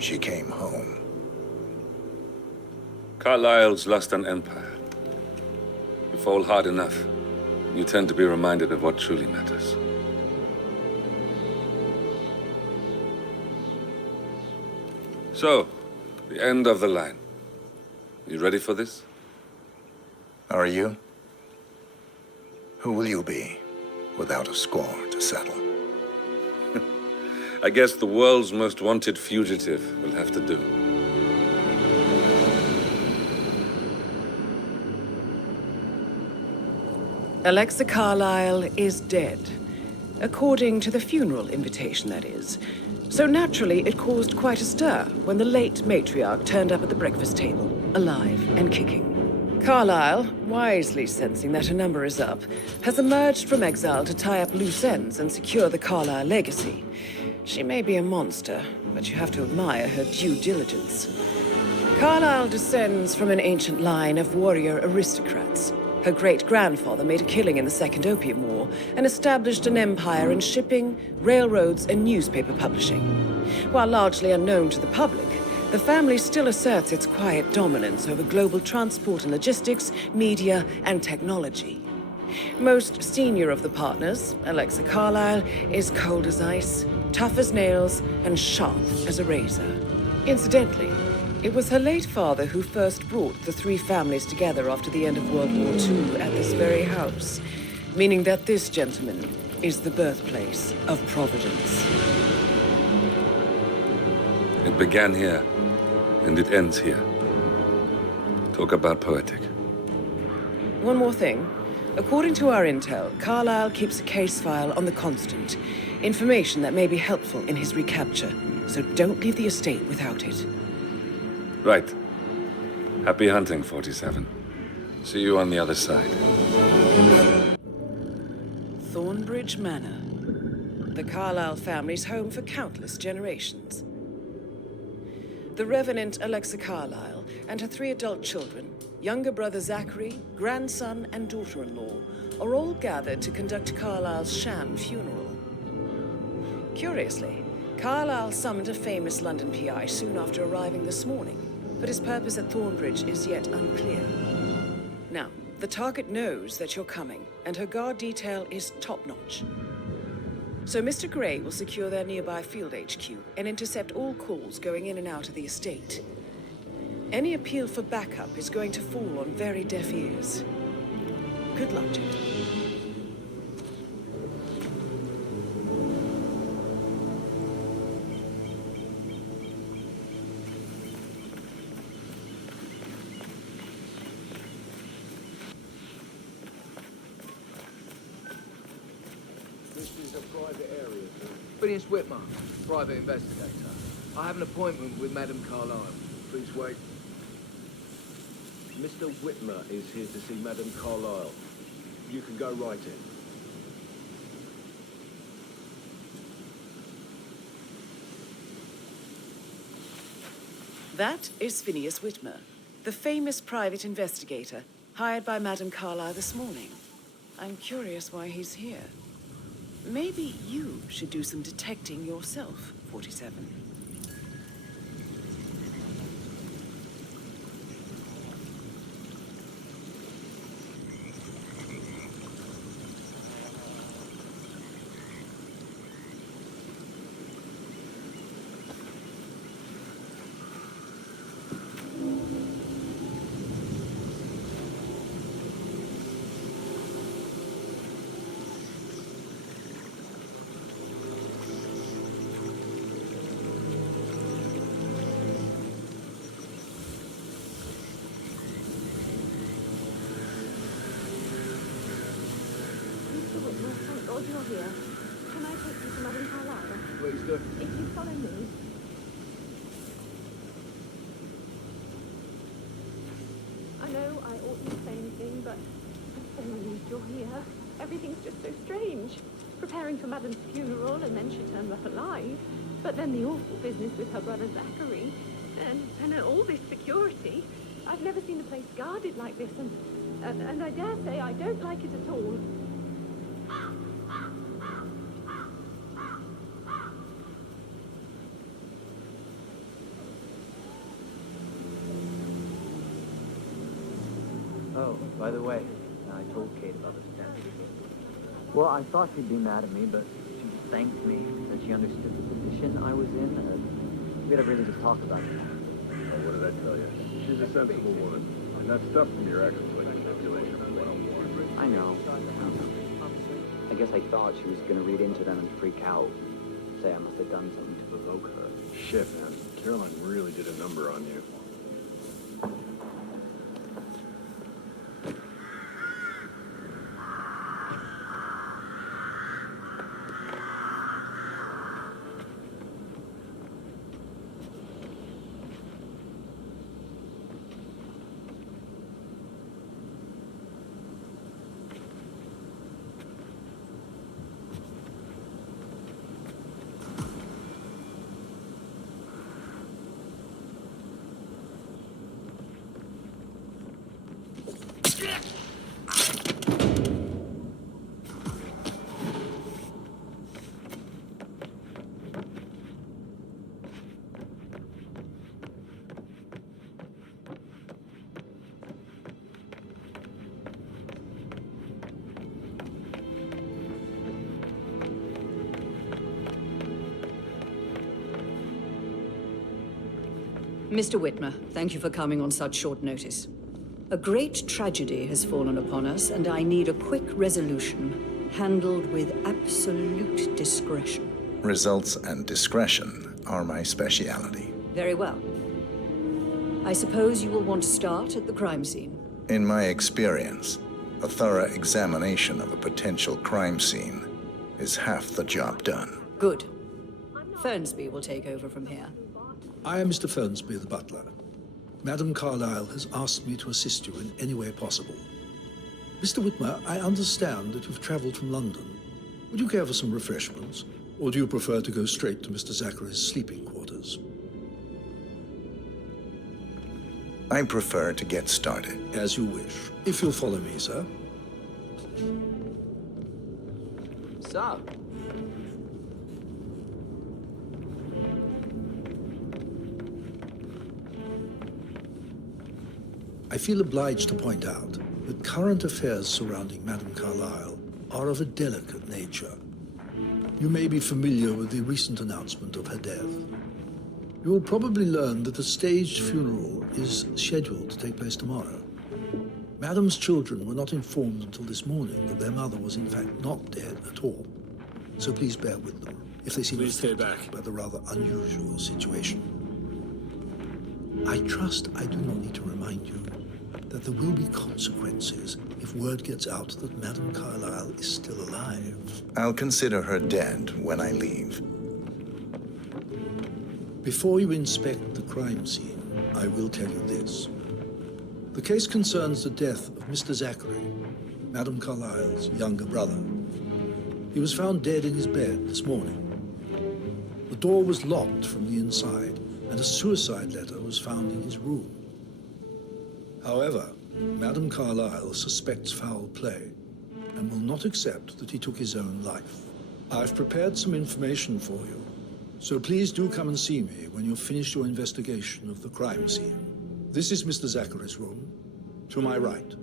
she came home. Carlyle's lost an empire. You fall hard enough, you tend to be reminded of what truly matters. So, the end of the line. You ready for this? Are you? Who will you be, without a score to settle? I guess the world's most wanted fugitive will have to do. Alexa Carlyle is dead. According to the funeral invitation, that is. So naturally, it caused quite a stir when the late matriarch turned up at the breakfast table, alive and kicking. Carlyle, wisely sensing that her number is up, has emerged from exile to tie up loose ends and secure the Carlyle legacy. She may be a monster, but you have to admire her due diligence. Carlyle descends from an ancient line of warrior aristocrats. Her great-grandfather made a killing in the Second Opium War and established an empire in shipping, railroads, and newspaper publishing. While largely unknown to the public, the family still asserts its quiet dominance over global transport and logistics, media, and technology. Most senior of the partners, Alexa Carlyle, is cold as ice, tough as nails, and sharp as a razor. Incidentally, it was her late father who first brought the three families together after the end of World War II at this very house, meaning that this gentleman is the birthplace of Providence. It began here, and it ends here. Talk about poetic. One more thing. According to our intel, Carlyle keeps a case file on the Constant. Information that may be helpful in his recapture, so don't leave the estate without it. Right. Happy hunting, 47. See you on the other side. Thornbridge Manor. The Carlyle family's home for countless generations. The Revenant Alexa Carlyle and her 3 adult children, younger brother Zachary, grandson, and daughter-in-law, are all gathered to conduct Carlyle's sham funeral. Curiously, Carlyle summoned a famous London PI soon after arriving this morning, but his purpose at Thornbridge is yet unclear. Now, the target knows that you're coming, and her guard detail is top-notch. So Mr. Gray will secure their nearby field HQ and intercept all calls going in and out of the estate. Any appeal for backup is going to fall on very deaf ears. Good luck, gentlemen. Phineas Whitman, private investigator. I have an appointment with Madame Carlyle. Please wait. Mr. Whitmer is here to see Madame Carlyle. You can go right in. That is Phineas Whitmer, the famous private investigator hired by Madame Carlyle this morning. I'm curious why he's here. Maybe you should do some detecting yourself, 47. You're here. Can I take you to Madame Carlyle? Please do. If you follow me. I know I oughtn't to say anything, but I'm so relieved you're here. Everything's just so strange. Preparing for Madame's funeral, and then she turns up alive. But then the awful business with her brother Zachary, and all this security. I've never seen the place guarded like this, and I dare say I don't like it at all. Oh, by the way, I told Kate about this dance. Well, I thought she'd be mad at me, but she thanked me that she understood the position I was in. We had to really just talk about it. Well, what did I tell you? She's a sensible woman, and that stuff from your ex was like manipulation 101. I know. I guess I thought she was gonna read into them and freak out. Say I must have done something to provoke her. Shit, man. Caroline really did a number on you. Mr. Whitmer, thank you for coming on such short notice. A great tragedy has fallen upon us, and I need a quick resolution, handled with absolute discretion. Results and discretion are my speciality. Very well. I suppose you will want to start at the crime scene. In my experience, a thorough examination of a potential crime scene is half the job done. Good. Fernsby will take over from here. I am Mr. Fernsby, the butler. Madame Carlyle has asked me to assist you in any way possible. Mr. Whitmer, I understand that you've traveled from London. Would you care for some refreshments, or do you prefer to go straight to Mr. Zachary's sleeping quarters? I prefer to get started. As you wish. If you'll follow me, sir. Sup? I feel obliged to point out that current affairs surrounding Madame Carlyle are of a delicate nature. You may be familiar with the recent announcement of her death. You will probably learn that a staged funeral is scheduled to take place tomorrow. Madame's children were not informed until this morning that their mother was in fact not dead at all. So please bear with them if they seem affected by the rather unusual situation. I trust I do not need to remind you that there will be consequences if word gets out that Madame Carlyle is still alive. I'll consider her dead when I leave. Before you inspect the crime scene, I will tell you this. The case concerns the death of Mr. Zachary, Madame Carlyle's younger brother. He was found dead in his bed this morning. The door was locked from the inside, and a suicide letter was found in his room. However, Madame Carlyle suspects foul play and will not accept that he took his own life. I've prepared some information for you, so please do come and see me when you've finished your investigation of the crime scene. This is Mr. Zachary's room, to my right.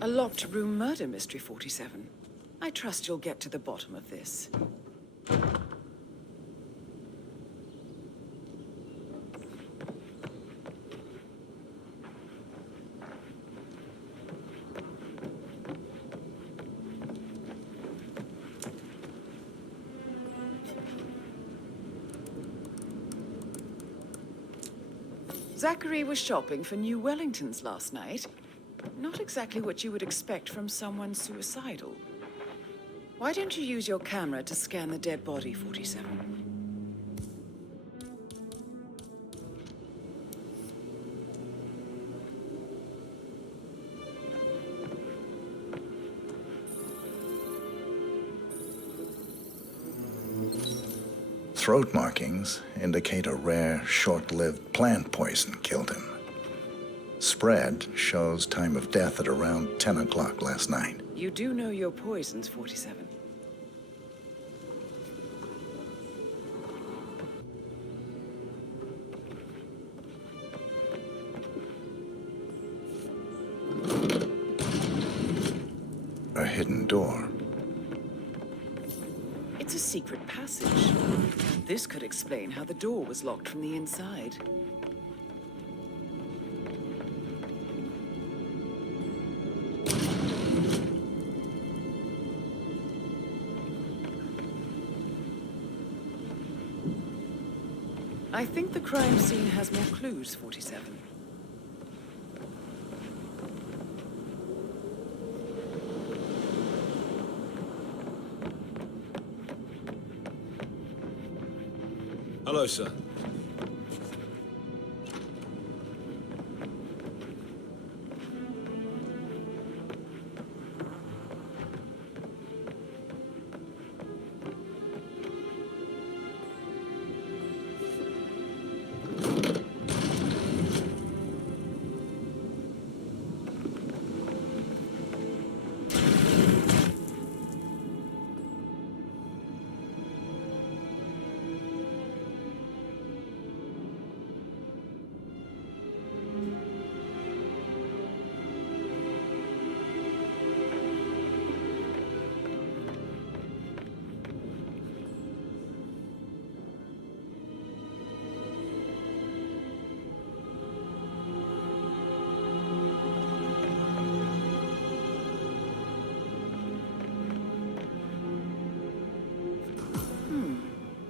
A locked room murder mystery, 47. I trust you'll get to the bottom of this. Zachary was shopping for new Wellingtons last night. Not exactly what you would expect from someone suicidal. Why don't you use your camera to scan the dead body, 47? Throat markings indicate a rare, short-lived plant poison killed him. Spread shows time of death at around 10 o'clock last night. You do know your poisons, 47. door. It's a secret passage. This could explain how the door was locked from the inside. I think the crime scene has more clues, 47. Hello, sir.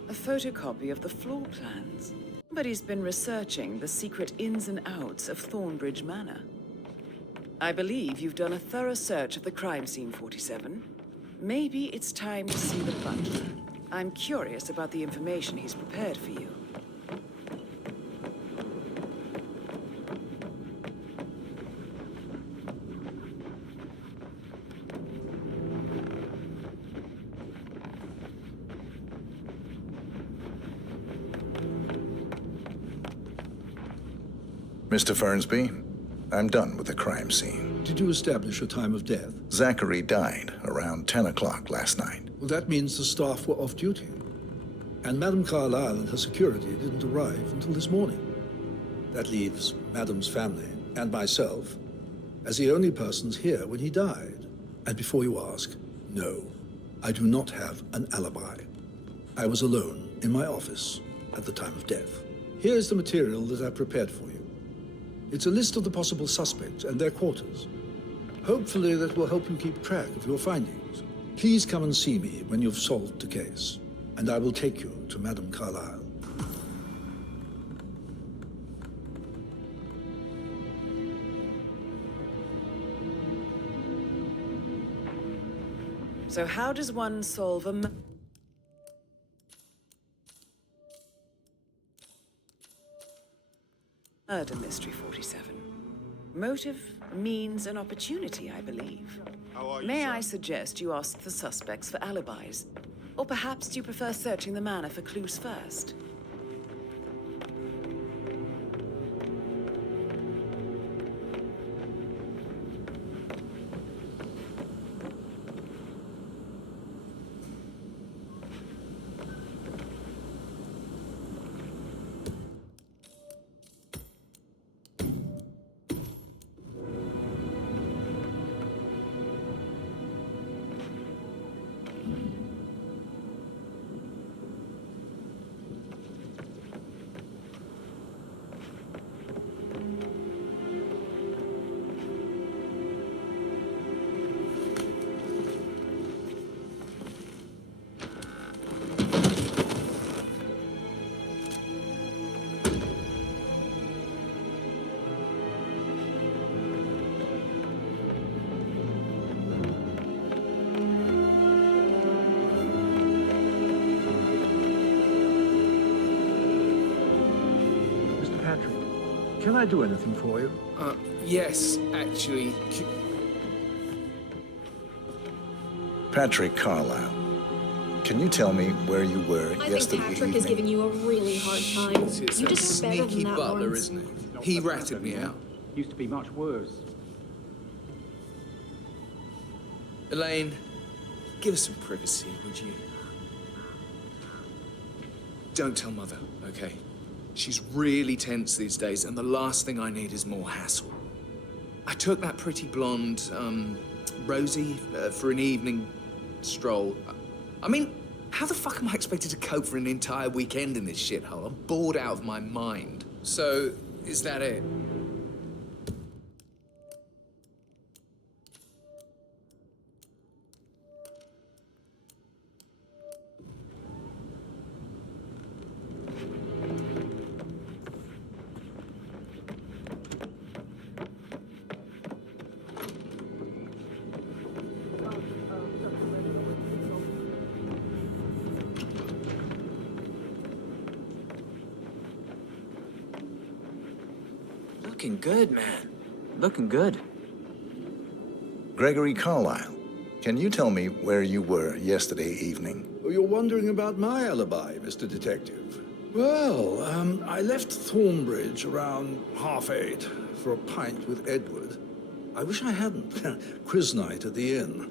A photocopy of the floor plans. But he's been researching the secret ins and outs of Thornbridge Manor. I believe you've done a thorough search of the crime scene, 47. Maybe it's time to see the butler. I'm curious about the information he's prepared for you. Mr. Fernsby, I'm done with the crime scene. Did you establish a time of death? Zachary died around 10 o'clock last night. Well, that means the staff were off duty. And Madame Carlyle and her security didn't arrive until this morning. That leaves Madame's family and myself as the only persons here when he died. And before you ask, no, I do not have an alibi. I was alone in my office at the time of death. Here's the material that I prepared for you. It's a list of the possible suspects and their quarters. Hopefully that will help you keep track of your findings. Please come and see me when you've solved the case, and I will take you to Madame Carlyle. So how does one solve a murder mystery, 47? Motive, means, and opportunity, I believe. May I suggest you ask the suspects for alibis? Or perhaps do you prefer searching the manor for clues first? Can I do anything for you? Yes, actually. Patrick Carlyle, can you tell me where you were I yesterday think Patrick evening? is giving you a really hard time. It's You that just know better sneaky than that, butler, Lawrence. isn't it? He ratted me out. Used to be much worse. Elaine, give us some privacy, would you? Don't tell Mother, okay? She's really tense these days, and the last thing I need is more hassle. I took that pretty blonde, Rosie, for an evening stroll. I mean, how the fuck am I expected to cope for an entire weekend in this shithole? I'm bored out of my mind. So, is that it? Looking good, man. Looking good. Gregory Carlyle, can you tell me where you were yesterday evening? Oh, you're wondering about my alibi, Mr. Detective. Well, I left Thornbridge around 8:30 for a pint with Edward. I wish I hadn't. Quiz night at the inn.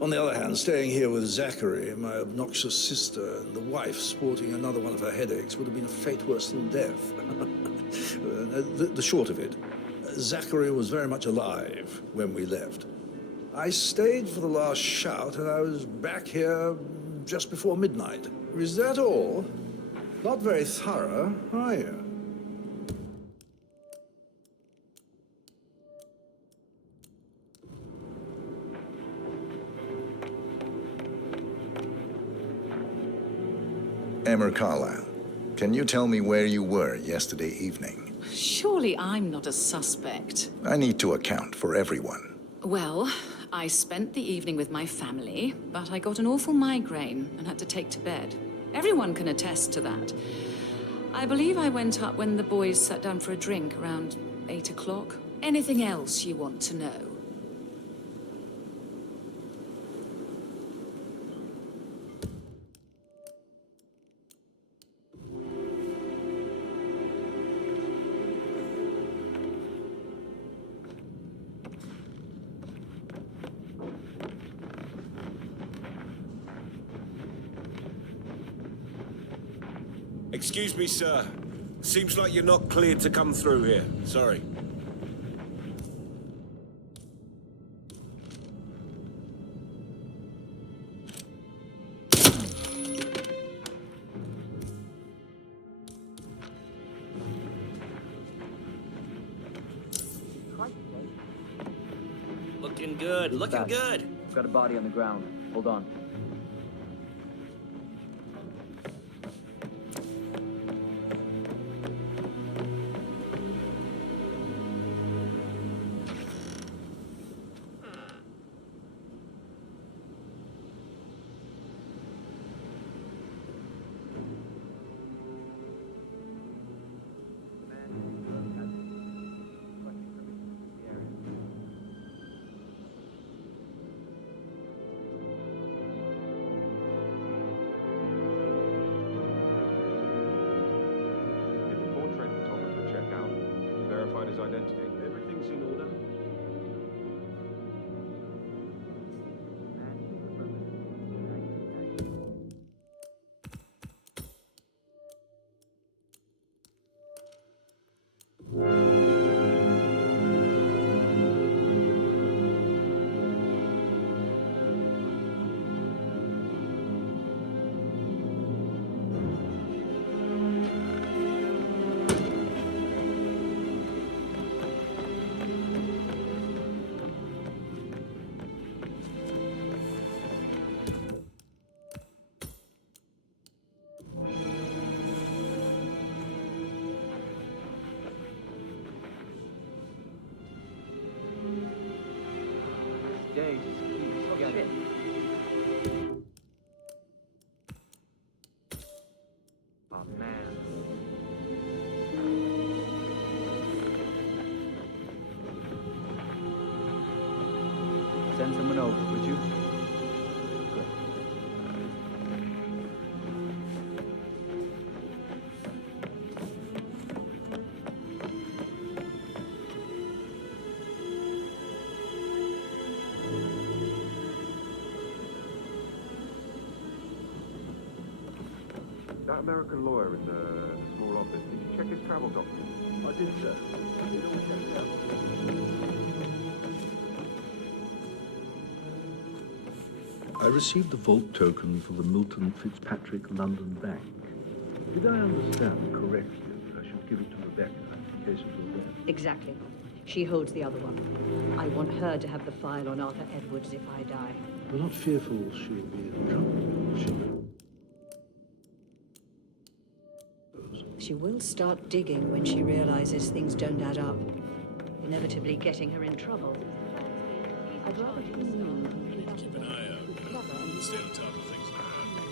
On the other hand, staying here with Zachary, my obnoxious sister, and the wife sporting another one of her headaches would have been a fate worse than death. The short of it, Zachary was very much alive when we left. I stayed for the last shout, and I was back here just before midnight. Is that all? Not very thorough, are you? Emma Carlyle, can you tell me where you were yesterday evening? Surely I'm not a suspect. I need to account for everyone. Well, I spent the evening with my family, but I got an awful migraine and had to take to bed. Everyone can attest to that. I believe I went up when the boys sat down for a drink around 8 o'clock. Anything else you want to know? Excuse me, sir. Seems like you're not cleared to come through here. Sorry. Looking good, looking good. Got a body on the ground. Hold on. His identity. Everything's in order. Oh, man. Send someone over, would you? Good. That American lawyer in the small office, did you check his travel documents? I did, sir. It all checked out. I received the vault token for the Milton Fitzpatrick London Bank. Did I understand correctly that I should give it to Rebecca in case of her death? Exactly. She holds the other one. I want her to have the file on Arthur Edwards if I die. You're not fearful she'll be in trouble, is she? She will start digging when she realizes things don't add up, inevitably getting her in trouble. I'd rather she knew. Keep an eye out. Stay on top of things around me.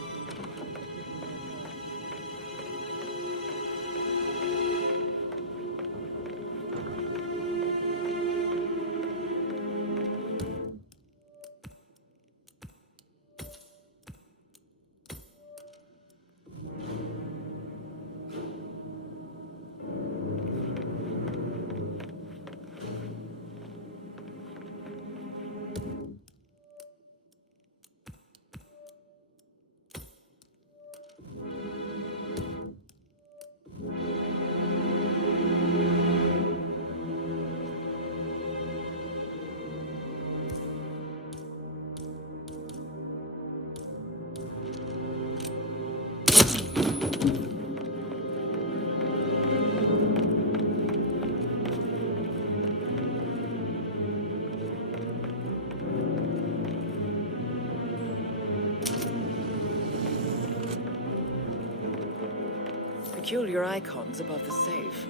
Peculiar icons above the safe.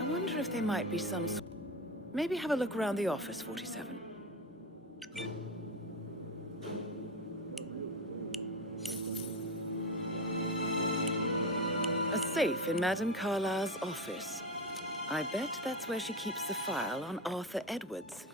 I wonder if they might be some... Maybe have a look around the office, 47. A safe in Madame Carlyle's office. I bet that's where she keeps the file on Arthur Edwards.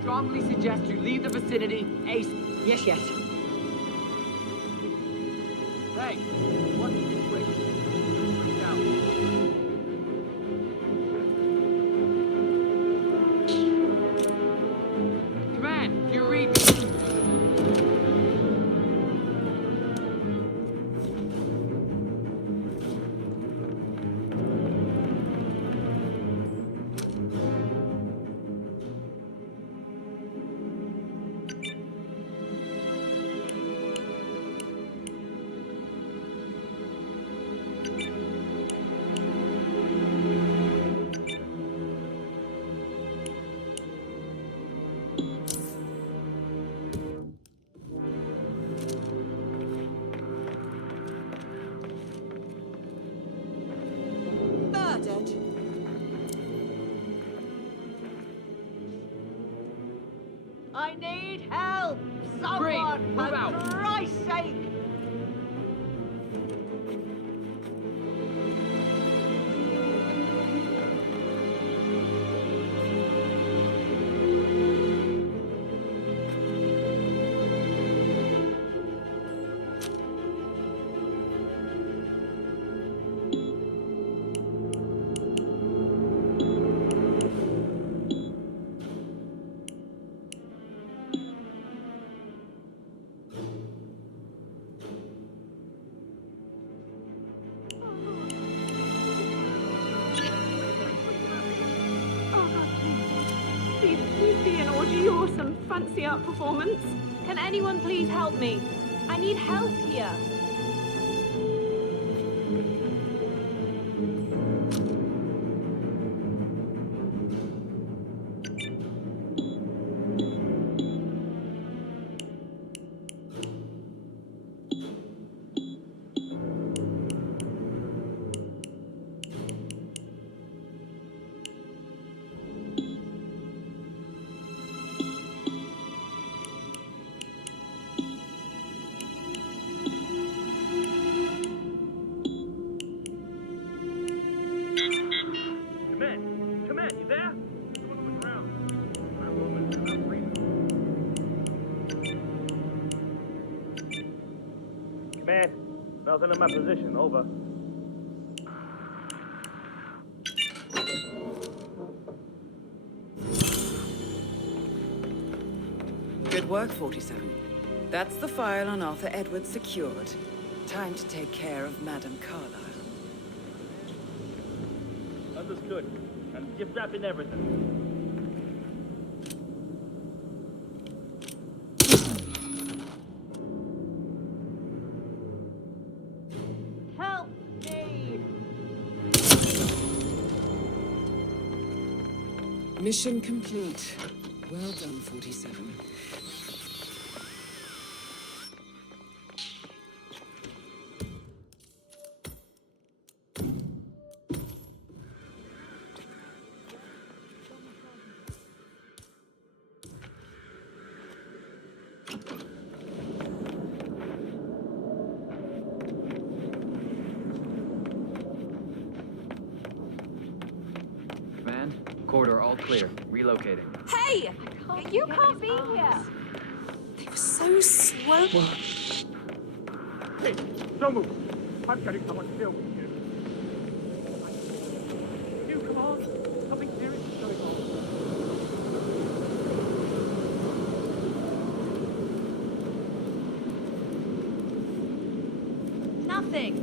Strongly suggest you leave the vicinity ASAP. Yes, yes. Hey, what's the situation? Freaked out. Command, do you read me? Murdered. I need help! Someone, move for out. Christ's sake! pretty awesome fancy art performance. Can anyone please help me? I need help here. Command, you there? Someone on the ground. Command, nothing in my position, over. Good work, 47. That's the file on Arthur Edwards secured. Time to take care of Madame Carlyle. Understood. I'm gift wrapping everything. Help me! Mission complete. Well done, 47. Command, corridor all clear. Relocating. Hey! You can't be here! They were so slow. Hey, don't move. I'm getting someone killed here. You, come on. Something serious is going on. Nothing.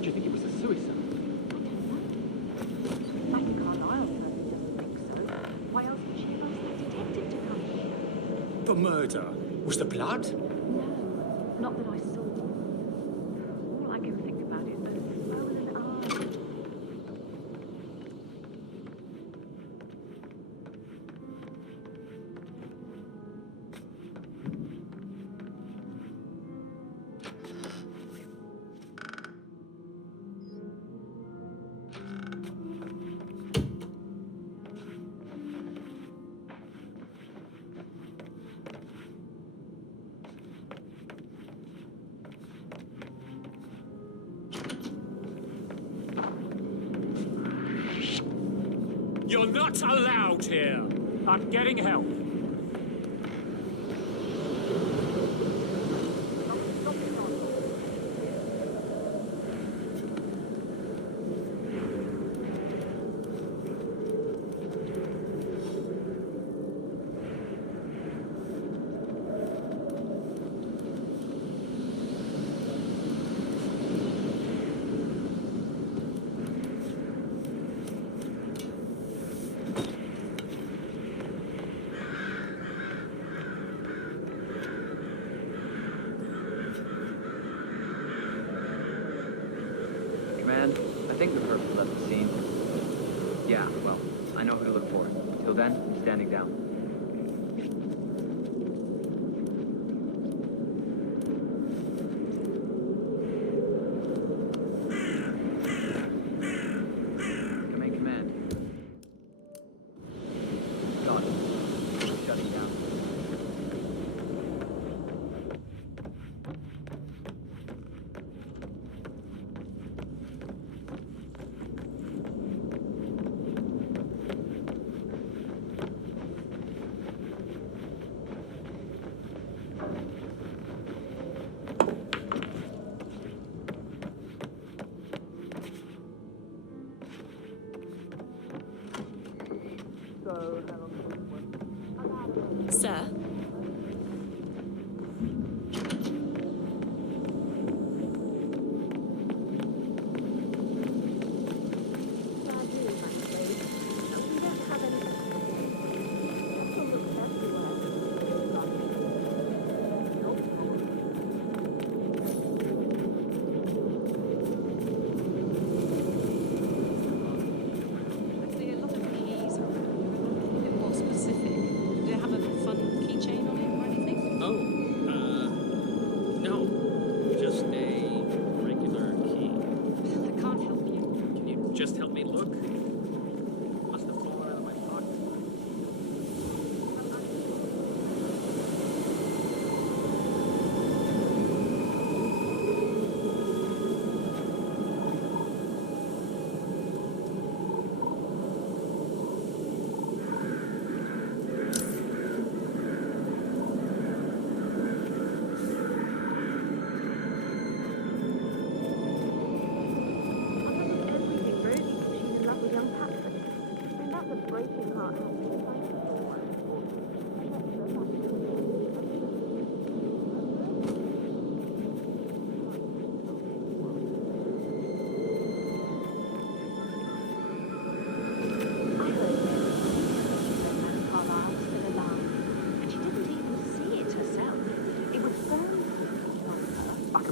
Do you think it was a suicide? Maggie Carlyle certainly doesn't think so. Why else would she have asked that detective to come here? The murder. Was the blood? No, not that I saw. All I can think about is those swollen eyes. You're not allowed here. I'm getting help. Command, I think the person left the scene. Yeah, well, I know who to look for. Till then, standing down. Come in, Command. Got it. Shutting down.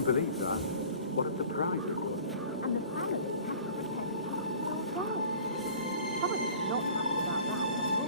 can believe that. What a surprise. And the family has to protect your well. Somebody is not happy about that at all.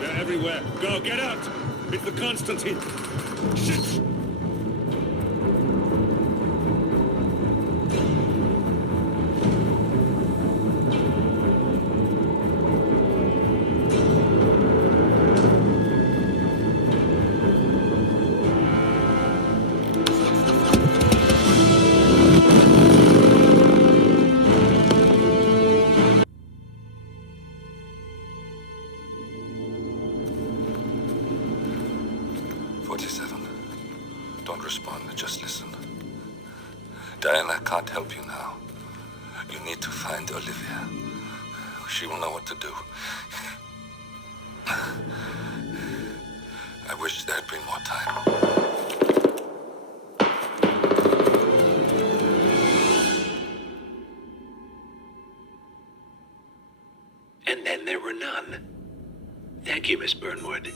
They're everywhere. Go, get out! It's the Constantine. Shit! Don't respond, just listen. Diana can't help you now. You need to find Olivia. She will know what to do. I wish there had been more time. And then there were none. Thank you, Miss Burnwood.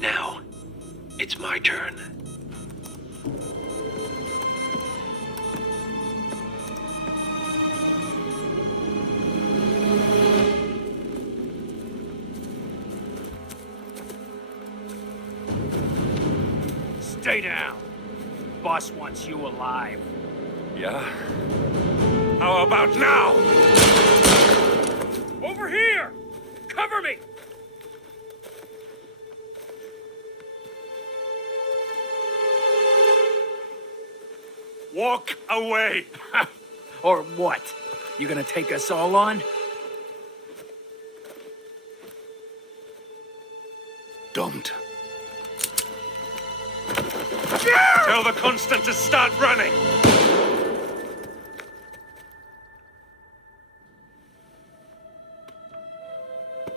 Now, it's my turn. Stay down. Boss wants you alive. Yeah? How about now? Over here! Cover me! Walk away! Or what? You gonna take us all on? Don't. Tell the Constant to start running!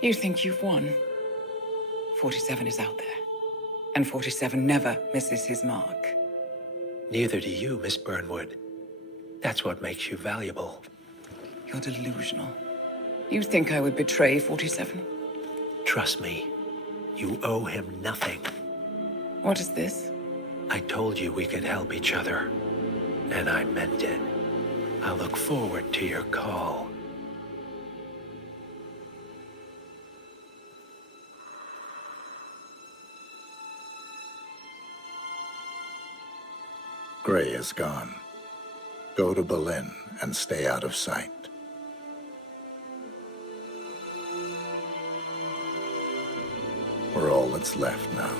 You think you've won? 47 is out there. And 47 never misses his mark. Neither do you, Miss Burnwood. That's what makes you valuable. You're delusional. You think I would betray 47? Trust me, you owe him nothing. What is this? I told you we could help each other, and I meant it. I look forward to your call. Gray is gone. Go to Berlin and stay out of sight. We're all that's left now.